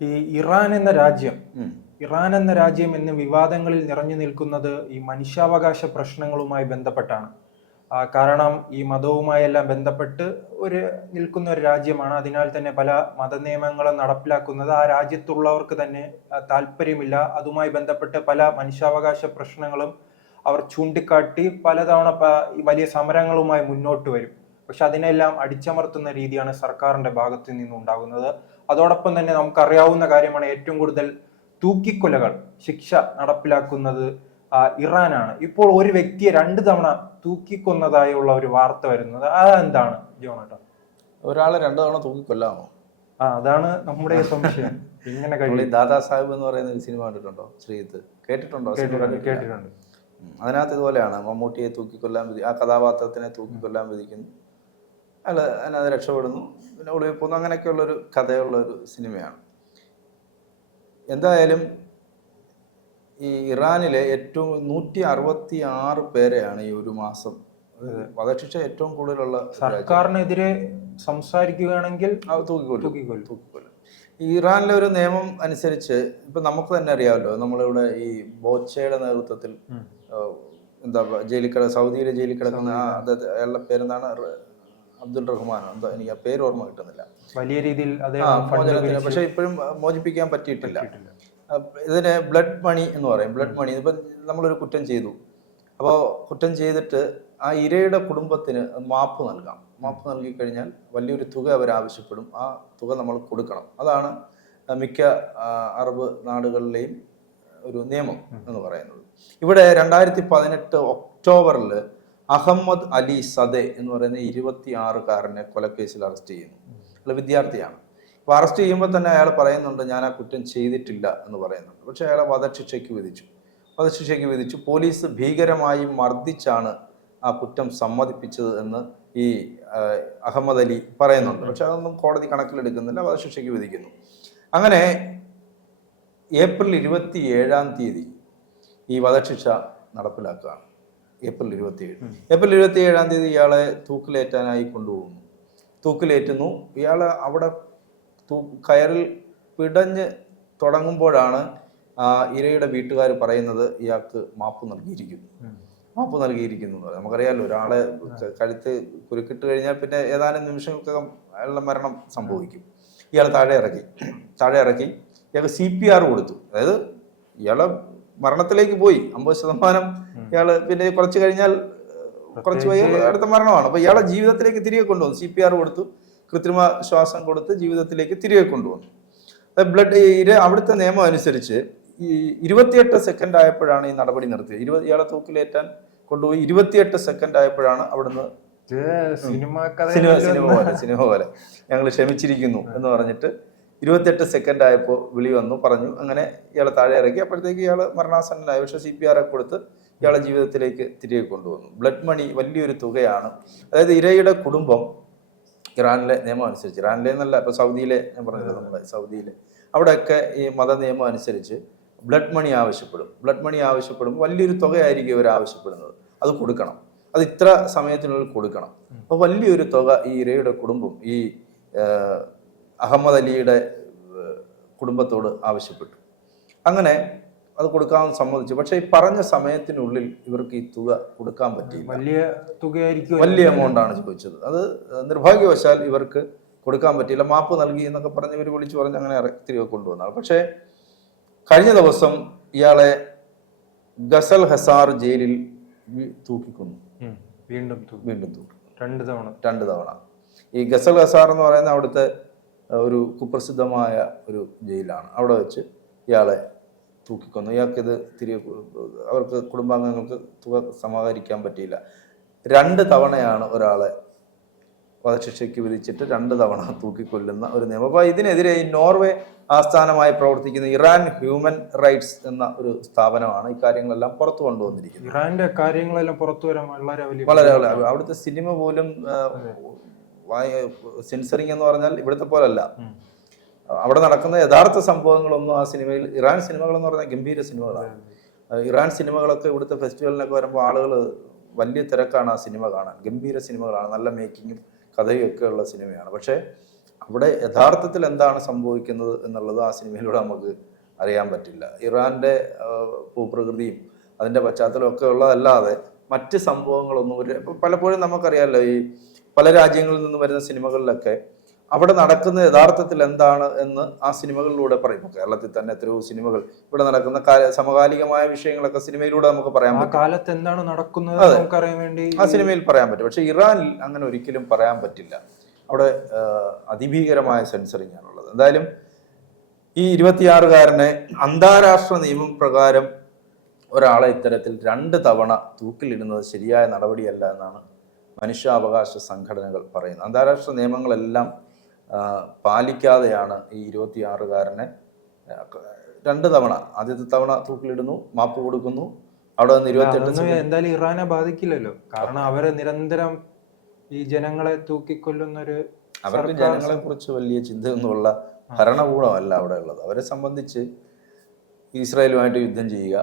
ഈ ഇറാൻ എന്ന രാജ്യം ഇറാൻ എന്ന രാജ്യം എന്ന് വിവാദങ്ങളിൽ നിറഞ്ഞു നിൽക്കുന്നത് ഈ മനുഷ്യാവകാശ പ്രശ്നങ്ങളുമായി ബന്ധപ്പെട്ടാണ്. കാരണം ഈ മതവുമായെല്ലാം ബന്ധപ്പെട്ട് ഒരു നിൽക്കുന്ന ഒരു രാജ്യമാണ്. അതിനാൽ തന്നെ പല മത നിയമങ്ങളും നടപ്പിലാക്കുന്നത് ആ രാജ്യത്തുള്ളവർക്ക് തന്നെ താല്പര്യമില്ല. അതുമായി ബന്ധപ്പെട്ട് പല മനുഷ്യാവകാശ പ്രശ്നങ്ങളും അവർ ചൂണ്ടിക്കാട്ടി പലതവണ വലിയ സമരങ്ങളുമായി മുന്നോട്ട് വരും. പക്ഷെ അതിനെല്ലാം അടിച്ചമർത്തുന്ന രീതിയാണ് സർക്കാരിന്റെ ഭാഗത്ത് നിന്നുണ്ടാകുന്നത്. അതോടൊപ്പം തന്നെ നമുക്കറിയാവുന്ന കാര്യമാണ് ഏറ്റവും കൂടുതൽ തൂക്കിക്കൊലകൾ ശിക്ഷ നടപ്പിലാക്കുന്നത് ഇറാനാണ്. ഇപ്പോൾ ഒരു വ്യക്തിയെ രണ്ട് തവണ തൂക്കിക്കൊന്നതായുള്ള ഒരു വാർത്ത വരുന്നത്. അതെന്താണ് ജോണട്ടോ? ഒരാളെ രണ്ടു തവണ തൂക്കിക്കൊല്ലാമോ? ആ അതാണ് നമ്മുടെ സംശയം. ഇങ്ങനെ കഴിഞ്ഞു കഴിയും. ദാദാ സാഹിബ് എന്ന് പറയുന്ന ഒരു സിനിമ കണ്ടിട്ടുണ്ടോ? ശ്രീജിത്ത്. കേട്ടിട്ടുണ്ടോ കേട്ടിട്ടുണ്ട് അതിനകത്ത് ഇതുപോലെയാണ് മമ്മൂട്ടിയെ തൂക്കിക്കൊല്ലാൻ വിധി ആ കഥാപാത്രത്തിനെ തൂക്കിക്കൊല്ലാൻ വിധിക്കുന്നു. അയാൾ അതിനകത്ത് രക്ഷപ്പെടുന്നു. പിന്നെ ഒളിവിൽ പോകുന്നു. അങ്ങനെയൊക്കെയുള്ളൊരു കഥയുള്ള ഒരു സിനിമയാണ്. എന്തായാലും ഈ ഇറാനിലെ ഏറ്റവും നൂറ്റി അറുപത്തി ആറ് പേരെയാണ് ഈ ഒരു മാസം വധശിക്ഷ ഏറ്റവും കൂടുതലുള്ള സർക്കാരിനെതിരെ സംസാരിക്കുകയാണെങ്കിൽ തൂക്കിക്കൊല്ലും. തൂക്കിക്കൊല്ലും. ഇറാനിലെ ഒരു നിയമം അനുസരിച്ച് ഇപ്പൊ നമുക്ക് തന്നെ അറിയാമല്ലോ നമ്മളിവിടെ ഈ ബോച്ചയുടെ നേതൃത്വത്തിൽ എന്താ ജയിലിക്കട ജയിലിൽ കിട സൗദിയിലെ. ജയിലിൽ കിടക്കുന്ന അയാളുടെ പേരെന്താണ്? അബ്ദുൾ റഹ്മാൻ എന്തോ എനിക്ക് ആ പേര് ഓർമ്മ കിട്ടുന്നില്ല. വലിയ രീതിയിൽ മോചനത്തിന് പക്ഷേ ഇപ്പോഴും മോചിപ്പിക്കാൻ പറ്റിയിട്ടില്ല. ഇതിനെ ഇതിന് ബ്ലഡ് മണി എന്ന് പറയും. ബ്ലഡ് മണി ഇപ്പം നമ്മളൊരു കുറ്റം ചെയ്തു. അപ്പോൾ കുറ്റം ചെയ്തിട്ട് ആ ഇരയുടെ കുടുംബത്തിന് മാപ്പ് നൽകാം. മാപ്പ് നൽകി കഴിഞ്ഞാൽ വലിയൊരു തുക അവർ ആവശ്യപ്പെടും. ആ തുക നമ്മൾ കൊടുക്കണം. അതാണ് മിക്ക അറബ് നാടുകളിലെയും ഒരു നിയമം എന്ന് പറയുന്നത്. ഇവിടെ രണ്ടായിരത്തി പതിനെട്ട് ഒക്ടോബറിൽ അഹമ്മദ് അലി സദെ എന്ന് പറയുന്ന ഇരുപത്തി ആറുകാരനെ കൊലക്കേസിൽ അറസ്റ്റ് ചെയ്യുന്നു. അയാൾ വിദ്യാർത്ഥിയാണ്. അപ്പോൾ അറസ്റ്റ് ചെയ്യുമ്പോൾ തന്നെ അയാൾ പറയുന്നുണ്ട് ഞാൻ ആ കുറ്റം ചെയ്തിട്ടില്ല എന്ന് പറയുന്നുണ്ട്. പക്ഷേ അയാളെ വധശിക്ഷയ്ക്ക് വിധിച്ചു. വധശിക്ഷയ്ക്ക് വിധിച്ചു. പോലീസ് ഭീകരമായി മർദ്ദിച്ചാണ് ആ കുറ്റം സമ്മതിപ്പിച്ചത് എന്ന് ഈ അഹമ്മദ് അലി പറയുന്നുണ്ട്. പക്ഷെ അതൊന്നും കോടതി കണക്കിലെടുക്കുന്നില്ല വധശിക്ഷയ്ക്ക് വിധിക്കുന്നു. അങ്ങനെ ഏപ്രിൽ ഇരുപത്തി ഏഴാം തീയതി ഈ വധശിക്ഷ നടപ്പിലാക്കുകയാണ്. ഏപ്രിൽ ഇരുപത്തി ഏഴ് ഏപ്രിൽ ഇരുപത്തി ഏഴാം തീയതി ഇയാളെ തൂക്കിലേറ്റാനായി കൊണ്ടുപോകുന്നു. തൂക്കിലേറ്റുന്നു. ഇയാൾ അവിടെ തൂ കയറിൽ പിടഞ്ഞ് തുടങ്ങുമ്പോഴാണ് ഇരയുടെ വീട്ടുകാർ പറയുന്നത് ഇയാൾക്ക് മാപ്പ് നൽകിയിരിക്കുന്നു. മാപ്പ് നൽകിയിരിക്കുന്നു നമുക്കറിയാമല്ലോ ഒരാളെ കഴുത്ത് കുരുക്കിട്ട് കഴിഞ്ഞാൽ പിന്നെ ഏതാനും നിമിഷങ്ങൾക്കകം അയാളുടെ മരണം സംഭവിക്കും. ഇയാൾ താഴെ ഇറക്കി. താഴെ ഇറക്കി. ഇയാൾക്ക് സി പി ആർ കൊടുത്തു. അതായത് ഇയാളെ മരണത്തിലേക്ക് പോയി. അമ്പത് ശതമാനം ഇയാൾ പിന്നെ കുറച്ച് കഴിഞ്ഞാൽ കുറച്ച് പോയി അടുത്ത മരണമാണ്. അപ്പൊ ഇയാളെ ജീവിതത്തിലേക്ക് തിരികെ കൊണ്ടുവന്നു. സി പി ആർ കൊടുത്തു. കൃത്രിമ ശ്വാസം കൊടുത്ത് ജീവിതത്തിലേക്ക് തിരികെ കൊണ്ടുവന്നു. ബ്ലഡ് അവിടുത്തെ നിയമം അനുസരിച്ച് ഈ ഇരുപത്തിയെട്ട് സെക്കൻഡ് ആയപ്പോഴാണ് ഈ നടപടി നിർത്തിയത്. ഇരുപത് ഇയാളെ തൂക്കിലേറ്റാൻ കൊണ്ടുപോയി ഇരുപത്തിയെട്ട് സെക്കൻഡ് ആയപ്പോഴാണ് അവിടുന്ന് സിനിമ സിനിമ പോലെ സിനിമ പോലെ. ഞങ്ങൾ ക്ഷമിച്ചിരിക്കുന്നു എന്ന് പറഞ്ഞിട്ട് ഇരുപത്തെട്ട് സെക്കൻഡ് ആയപ്പോൾ വിളി വന്നു പറഞ്ഞു അങ്ങനെ ഇയാളെ താഴെ ഇറക്കി അപ്പോഴത്തേക്ക് ഇയാൾ മരണാസന്നനായി. പക്ഷേ സി പി ആർ ഒക്കെ കൊടുത്ത് ഇയാളെ ജീവിതത്തിലേക്ക് തിരികെ കൊണ്ടുവന്നു. ബ്ലഡ് മണി വലിയൊരു തുകയാണ്. അതായത് ഇരയുടെ കുടുംബം ഇറാനിലെ നിയമം അനുസരിച്ച് ഇറാനിലെ എന്നല്ല ഇപ്പോൾ സൗദിയിലെ ഞാൻ പറഞ്ഞത് നമ്മുടെ സൗദിയിലെ. അവിടെയൊക്കെ ഈ മത നിയമം അനുസരിച്ച് ബ്ലഡ് മണി ആവശ്യപ്പെടും. ബ്ലഡ് മണി ആവശ്യപ്പെടുമ്പോൾ വലിയൊരു തുകയായിരിക്കും ഇവർ ആവശ്യപ്പെടുന്നത്. അത് കൊടുക്കണം. അത് ഇത്ര സമയത്തിനുള്ളിൽ കൊടുക്കണം. അപ്പോൾ വലിയൊരു തുക ഈ ഇരയുടെ കുടുംബം ഈ അഹമ്മദ് അലിയുടെ കുടുംബത്തോട് ആവശ്യപ്പെട്ടു. അങ്ങനെ അത് കൊടുക്കാൻ സമ്മതിച്ചു. പക്ഷേ ഈ പറഞ്ഞ സമയത്തിനുള്ളിൽ ഇവർക്ക് ഈ തുക കൊടുക്കാൻ പറ്റി വലിയ തുകയായിരിക്കും വലിയ എമൗണ്ട് ആണ് ചോദിച്ചത്. അത് നിർഭാഗ്യവശാൽ ഇവർക്ക് കൊടുക്കാൻ പറ്റിയില്ല. മാപ്പ് നൽകി എന്നൊക്കെ പറഞ്ഞ് ഇവർ വിളിച്ചു പറഞ്ഞ് അങ്ങനെ തിരികെ കൊണ്ടുവന്നാണ് പക്ഷേ കഴിഞ്ഞ ദിവസം ഇയാളെ ഗസൽ ഹസാർ ജയിലിൽ തൂക്കിക്കൊന്നു. വീണ്ടും വീണ്ടും തൂക്കി. രണ്ട് തവണ. രണ്ട് തവണ. ഈ ഗസൽ ഹസാർ എന്ന് പറയുന്ന അവിടുത്തെ ഒരു കുപ്രസിദ്ധമായ ഒരു ജയിലാണ്. അവിടെ വെച്ച് ഇയാളെ തൂക്കിക്കൊന്നു. ഇയാൾക്കിത് തിരികെ അവർക്ക് കുടുംബാംഗങ്ങൾക്ക് തുക സമാഹരിക്കാൻ പറ്റിയില്ല. രണ്ട് തവണയാണ് ഒരാളെ വധശിക്ഷയ്ക്ക് വിധിച്ചിട്ട് രണ്ട് തവണ തൂക്കിക്കൊല്ലുന്ന ഒരു നിയമം. അപ്പോൾ ഇതിനെതിരെ ഈ നോർവേ ആസ്ഥാനമായി പ്രവർത്തിക്കുന്ന ഇറാൻ ഹ്യൂമൻ റൈറ്റ്സ് എന്ന ഒരു സ്ഥാപനമാണ് ഈ കാര്യങ്ങളെല്ലാം പുറത്തു കൊണ്ടുവന്നിരിക്കുന്നത്. ഇറാന്റെ കാര്യങ്ങളെല്ലാം പുറത്തു വരാൻ വളരെ വലിയ വളരെ വളരെ അവിടുത്തെ സിനിമ പോലും സെൻസറിങ് എന്ന് പറഞ്ഞാൽ ഇവിടുത്തെ പോലല്ല. അവിടെ നടക്കുന്ന യഥാർത്ഥ സംഭവങ്ങളൊന്നും ആ സിനിമയിൽ ഇറാൻ സിനിമകൾ എന്ന് പറഞ്ഞാൽ ഗംഭീര സിനിമകളാണ്. ഇറാൻ സിനിമകളൊക്കെ ഇവിടുത്തെ ഫെസ്റ്റിവലിനൊക്കെ വരുമ്പോൾ ആളുകൾ വലിയ തിരക്കാണ് ആ സിനിമ കാണാൻ. ഗംഭീര സിനിമകളാണ്. നല്ല മേക്കിങ്ങും കഥയും ഒക്കെ ഉള്ള സിനിമയാണ്. പക്ഷേ അവിടെ യഥാർത്ഥത്തിൽ എന്താണ് സംഭവിക്കുന്നത് എന്നുള്ളത് ആ സിനിമയിലൂടെ നമുക്ക് അറിയാൻ പറ്റില്ല. ഇറാന്റെ ഭൂപ്രകൃതിയും അതിന്റെ പശ്ചാത്തലമൊക്കെ ഉള്ളതല്ലാതെ മറ്റ് സംഭവങ്ങളൊന്നും ഒരു പലപ്പോഴും നമുക്കറിയാമല്ലോ ഈ പല രാജ്യങ്ങളിൽ നിന്ന് വരുന്ന സിനിമകളിലൊക്കെ അവിടെ നടക്കുന്ന യഥാർത്ഥത്തിൽ എന്താണ് എന്ന് ആ സിനിമകളിലൂടെ പറയും കേരളത്തിൽ തന്നെ എത്രയോ സിനിമകൾ ഇവിടെ നടക്കുന്ന സമകാലികമായ വിഷയങ്ങളൊക്കെ സിനിമയിലൂടെ നമുക്ക് പറയാൻ പറ്റും. കാലത്ത് എന്താണ് നടക്കുന്നത്. നമുക്കറിയാൻ വേണ്ടി? ആ സിനിമയിൽ പറയാൻ പറ്റും. പക്ഷെ ഇറാനിൽ അങ്ങനെ ഒരിക്കലും പറയാൻ പറ്റില്ല. അവിടെ അതിഭീകരമായ സെൻസറിങ് ആണുള്ളത് എന്തായാലും ഈ ഇരുപത്തിയാറുകാരനെ അന്താരാഷ്ട്ര നിയമം പ്രകാരം ഒരാളെ ഇത്തരത്തിൽ രണ്ട് തവണ തൂക്കിലിടുന്നത് ശരിയായ നടപടിയല്ല എന്നാണ് മനുഷ്യാവകാശ സംഘടനകൾ പറയുന്നത്. അന്താരാഷ്ട്ര നിയമങ്ങളെല്ലാം പാലിക്കാതെയാണ് ഈ ഇരുപത്തിയാറുകാരനെ രണ്ട് തവണ ആദ്യത്തെ തവണ തൂക്കിലിടുന്നു മാപ്പ് കൊടുക്കുന്നു. അവിടെ നിന്ന് ഇരുപത്തിയെട്ട് എന്തായാലും ഇറാനെ ബാധിക്കില്ലല്ലോ. കാരണം അവരെ നിരന്തരം ഈ ജനങ്ങളെ തൂക്കിക്കൊല്ലുന്നൊരു അവർക്ക് ജനങ്ങളെ കുറിച്ച് വലിയ ചിന്തയൊന്നുമുള്ള ഭരണകൂടമല്ല അവിടെ ഉള്ളത് അവരെ സംബന്ധിച്ച് ഇസ്രായേലുമായിട്ട് യുദ്ധം ചെയ്യുക.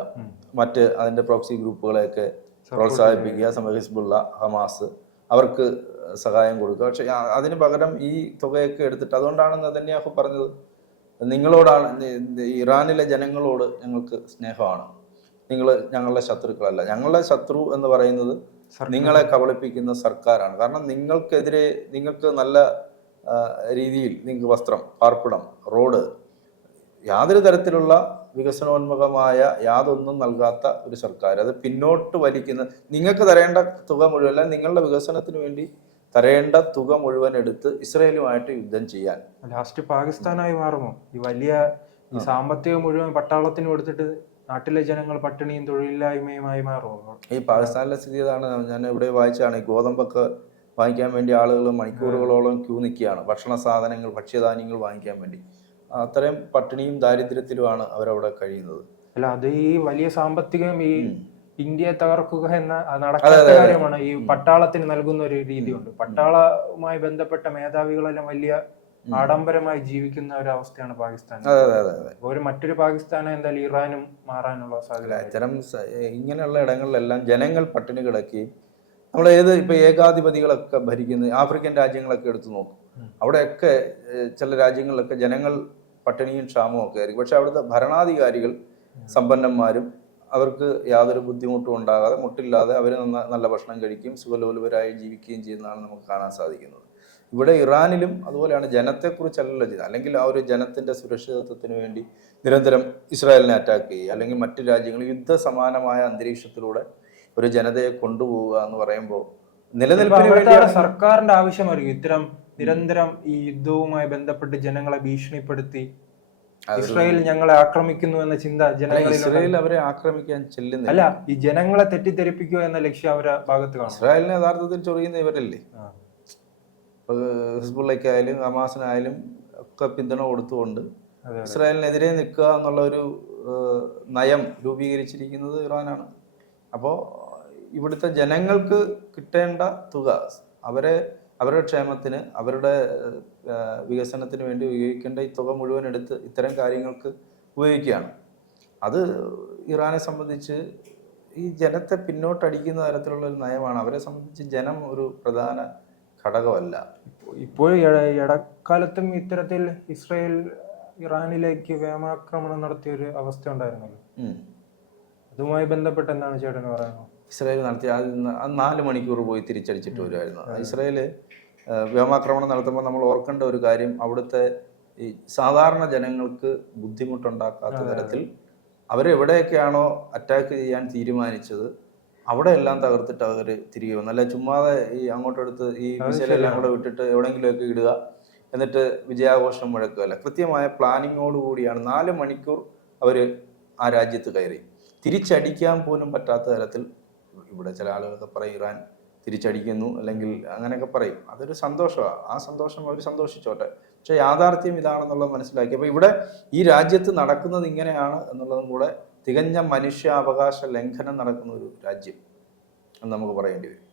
മറ്റ് അതിന്റെ പ്രോക്സി ഗ്രൂപ്പുകളെയൊക്കെ പ്രോത്സാഹിപ്പിക്കുക സമഹിസ്ബുള്ള ഹമാസ് അവർക്ക് സഹായം കൊടുക്കുക. പക്ഷെ അതിന് പകരം ഈ തുകയൊക്കെ എടുത്തിട്ട് അതുകൊണ്ടാണ് നെതന്യാഹു പറഞ്ഞത് നിങ്ങളോടാണ് ഇറാനിലെ ജനങ്ങളോട് ഞങ്ങൾക്ക് സ്നേഹമാണ്. നിങ്ങൾ ഞങ്ങളുടെ ശത്രുക്കളല്ല. ഞങ്ങളുടെ ശത്രു എന്ന് പറയുന്നത് നിങ്ങളെ കബളിപ്പിക്കുന്ന സർക്കാരാണ്. കാരണം നിങ്ങൾക്കെതിരെ നിങ്ങൾക്ക് നല്ല രീതിയിൽ നിങ്ങൾക്ക് വസ്ത്രം പാർപ്പിടം റോഡ് യാതൊരു തരത്തിലുള്ള വികസനോന്മുഖമായ യാതൊന്നും നൽകാത്ത ഒരു സർക്കാർ. അത് പിന്നോട്ട് വലിക്കുന്ന നിങ്ങൾക്ക് തരേണ്ട തുക മുഴുവൻ അല്ലെങ്കിൽ നിങ്ങളുടെ വികസനത്തിന് വേണ്ടി തരേണ്ട തുക മുഴുവൻ എടുത്ത് ഇസ്രയേലുമായിട്ട് യുദ്ധം ചെയ്യാൻ. ലാസ്റ്റ് പാകിസ്ഥാനായി മാറുമോ? ഈ വലിയ ഈ സാമ്പത്തികം മുഴുവൻ പട്ടാളത്തിന് കൊടുത്തിട്ട് നാട്ടിലെ ജനങ്ങൾ പട്ടിണിയും തൊഴിലില്ലായ്മയുമായി മാറുമോ? ഈ പാകിസ്ഥാനിലെ സ്ഥിതി ഇതാണ്. ഞാൻ ഇവിടെ വായിച്ചാണ് ഈ ഗോതമ്പൊക്കെ വാങ്ങിക്കാൻ വേണ്ടി ആളുകൾ മണിക്കൂറുകളോളം ക്യൂ നിൽക്കുകയാണ്. ഭക്ഷണ സാധനങ്ങൾ ഭക്ഷ്യധാന്യങ്ങൾ വാങ്ങിക്കാൻ വേണ്ടി. അത്രയും പട്ടിണിയും ദാരിദ്ര്യത്തിലുമാണ് അവരവിടെ കഴിയുന്നത്. അല്ല അത് ഈ വലിയ സാമ്പത്തികം ഈ. ഇന്ത്യയെ തകർക്കുക എന്ന നടക്കാത്ത. കാര്യമാണ് ഈ പട്ടാളത്തിന് നൽകുന്ന ഒരു രീതിയുണ്ട്. പട്ടാളവുമായി ബന്ധപ്പെട്ട മേധാവികളെല്ലാം വലിയ ആഡംബരമായി ജീവിക്കുന്ന ഒരു അവസ്ഥയാണ് പാകിസ്ഥാൻ ഒരു മറ്റൊരു പാകിസ്ഥാനെ എന്തായാലും ഇറാനും മാറാനുള്ള സാധ്യത ഇത്തരം ഇങ്ങനെയുള്ള ഇടങ്ങളിലെല്ലാം ജനങ്ങൾ പട്ടിണി കിടക്കുകയും നമ്മൾ ഏത് ഇപ്പൊ ഏകാധിപതികളൊക്കെ ഭരിക്കുന്ന ആഫ്രിക്കൻ രാജ്യങ്ങളൊക്കെ എടുത്തു നോക്കും. അവിടെയൊക്കെ ചില രാജ്യങ്ങളിലൊക്കെ ജനങ്ങൾ പട്ടിണിയും ക്ഷാമവും ഒക്കെ ആയിരിക്കും. പക്ഷെ അവിടുത്തെ ഭരണാധികാരികൾ സമ്പന്നന്മാരും അവർക്ക് യാതൊരു ബുദ്ധിമുട്ടും ഉണ്ടാകാതെ മുട്ടില്ലാതെ അവർ നന്ന നല്ല ഭക്ഷണം കഴിക്കുകയും സുഖലോലുപരായി ജീവിക്കുകയും ചെയ്യുന്നതാണ് നമുക്ക് കാണാൻ സാധിക്കുന്നത്. ഇവിടെ ഇറാനിലും അതുപോലെയാണ് ജനത്തെക്കുറിച്ചല്ലല്ലോ ചെയ്യുന്നത് അല്ലെങ്കിൽ ആ ഒരു ജനത്തിന്റെ സുരക്ഷിതത്വത്തിന് വേണ്ടി നിരന്തരം ഇസ്രായേലിനെ അറ്റാക്ക് ചെയ്യുക അല്ലെങ്കിൽ മറ്റു രാജ്യങ്ങൾ യുദ്ധസമാനമായ അന്തരീക്ഷത്തിലൂടെ ഒരു ജനതയെ കൊണ്ടുപോവുക എന്ന് പറയുമ്പോൾ നിലനിൽപ്പിന് വേണ്ടിയാണ് സർക്കാരിന്റെ ആവശ്യമായിരിക്കും ഇത്തരം നിരന്തരം ഈ യുദ്ധവുമായി ബന്ധപ്പെട്ട് ജനങ്ങളെ ഭീഷണിപ്പെടുത്തി ഇസ്രായേൽ ഞങ്ങളെ ആക്രമിക്കുന്നു എന്ന ചിന്ത ജനങ്ങളിൽ ഇസ്രായേൽ അവരെ ആക്രമിക്കാൻ ചെല്ലുന്നു അല്ല ഈ ജനങ്ങളെ തെറ്റിദ്ധരിപ്പിക്കുക എന്ന ലക്ഷ്യം അവരെ ഭാഗത്ത് കാണും. ഇസ്രായേലിനെ യഥാർത്ഥത്തിൽ ചൊറിയുന്ന ഇവരല്ലേ? ഹിസ്ബുള്ളയ്ക്കായാലും ഹമാസിനായാലും ഒക്കെ പിന്തുണ കൊടുത്തുകൊണ്ട്. ഇസ്രായേലിനെതിരെ നിൽക്കുക എന്നുള്ള ഒരു നയം രൂപീകരിച്ചിരിക്കുന്നത് ഇറാനാണ്. അപ്പോൾ ഇവിടുത്തെ ജനങ്ങൾക്ക് കിട്ടേണ്ട തുക അവരെ അവരുടെ ക്ഷേമത്തിന് അവരുടെ വികസനത്തിന് വേണ്ടി ഉപയോഗിക്കേണ്ട ഈ തുക മുഴുവൻ എടുത്ത് ഇത്തരം കാര്യങ്ങൾക്ക് ഉപയോഗിക്കുകയാണ്. അത് ഇറാനെ സംബന്ധിച്ച് ഈ ജനത്തെ പിന്നോട്ടടിക്കുന്ന തരത്തിലുള്ള ഒരു നയമാണ്. അവരെ സംബന്ധിച്ച് ജനം ഒരു പ്രധാന ഘടകമല്ല. ഇപ്പോൾ ഇടക്കാലത്തും ഇത്തരത്തിൽ ഇസ്രയേൽ ഇറാനിലേക്ക് വ്യോമാക്രമണം നടത്തിയ ഒരു അവസ്ഥ ഉണ്ടായിരുന്നല്ലോ. അതുമായി ബന്ധപ്പെട്ട് എന്താണ് ചേട്ടൻ പറയുന്നത്? ഇസ്രായേൽ നടത്തിയ നാല് മണിക്കൂർ പോയി തിരിച്ചടിച്ചിട്ട് വരുമായിരുന്നു ഇസ്രായേൽ വ്യോമാക്രമണം നടത്തുമ്പോൾ നമ്മൾ ഓർക്കേണ്ട ഒരു കാര്യം അവിടുത്തെ ഈ സാധാരണ ജനങ്ങൾക്ക് ബുദ്ധിമുട്ടുണ്ടാക്കാത്ത തരത്തിൽ അവരെവിടെയൊക്കെയാണോ അറ്റാക്ക് ചെയ്യാൻ തീരുമാനിച്ചത് അവിടെ എല്ലാം തകർത്തിട്ട് അവർ തിരികെ വന്നു. അല്ല ചുമ്മാതെ ഈ അങ്ങോട്ടെടുത്ത് ഈ മിസൈലെല്ലാം കൂടെ വിട്ടിട്ട് എവിടെയെങ്കിലുമൊക്കെ ഇടുക എന്നിട്ട് വിജയാഘോഷം മുഴക്കുകയല്ല കൃത്യമായ പ്ലാനിങ്ങോടുകൂടിയാണ് നാല് മണിക്കൂർ അവർ ആ രാജ്യത്ത് കയറി. തിരിച്ചടിക്കാൻ പോലും പറ്റാത്ത തരത്തിൽ ഇവിടെ ചില ആളുകളൊക്കെ പറയും ഇറാൻ തിരിച്ചടിക്കുന്നു അല്ലെങ്കിൽ അങ്ങനെയൊക്കെ പറയും. അതൊരു സന്തോഷമാണ് ആ സന്തോഷം അവർ സന്തോഷിച്ചോട്ടെ. പക്ഷെ യാഥാർത്ഥ്യം ഇതാണെന്നുള്ളത് മനസ്സിലാക്കി. അപ്പോൾ ഇവിടെ ഈ രാജ്യത്ത് നടക്കുന്നത് ഇങ്ങനെയാണ് എന്നുള്ളതും കൂടെ തികഞ്ഞ മനുഷ്യാവകാശ ലംഘനം നടക്കുന്ന ഒരു രാജ്യം എന്ന് നമുക്ക് പറയേണ്ടി വരും.